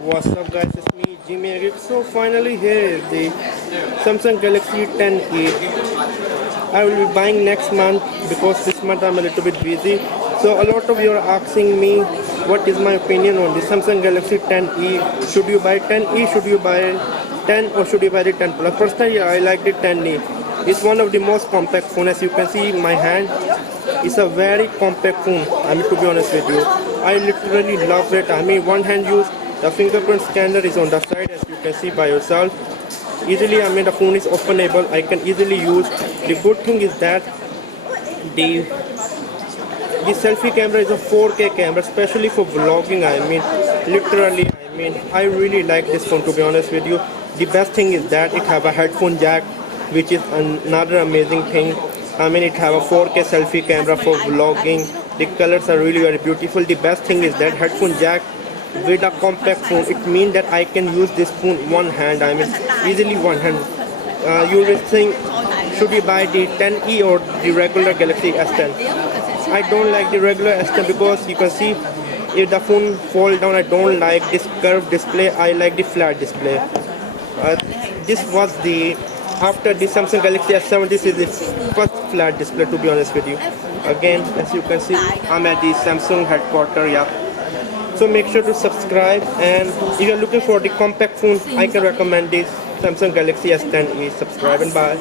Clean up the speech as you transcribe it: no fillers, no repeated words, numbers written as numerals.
What's up guys, it's me Geek. So finally here is the Samsung Galaxy 10e. I will be buying next month because this month I'm a little bit busy. So a lot of you are asking me what is my opinion on the Samsung Galaxy 10e. Should you buy 10e, should you buy 10 or should you buy the 10 Plus? Personally I like the 10e. It's one of the most compact phone. As you can see in my hand, it's a very compact phone. I mean, to be honest with you, I literally love it. I mean, one hand use, the fingerprint scanner is on the side, as you can see by yourself. Easily, I mean, the phone is openable. I can easily use. The good thing is that the the selfie camera is a 4K camera, especially for vlogging. I mean, literally, I mean, I really like this phone, to be honest with you. The best thing is that it have a headphone jack, which is another amazing thing. I mean, it have a 4K selfie camera for vlogging. The colors are really very beautiful. The best thing is that headphone jack with a compact phone. It means that I can use this phone one hand. I mean, easily one hand. You will think, should you buy the 10e or the regular Galaxy S10? I don't like the regular S10 because you can see if the phone fall down. I don't like this curved display. I like the flat display. This was the after the Samsung Galaxy S7. This is its first flat display, to be honest with you. Again, as you can see, I'm at the Samsung headquarters. Yeah. So make sure to subscribe, and if you're looking for the compact phone, I can recommend this Samsung Galaxy S10e. Subscribe and bye.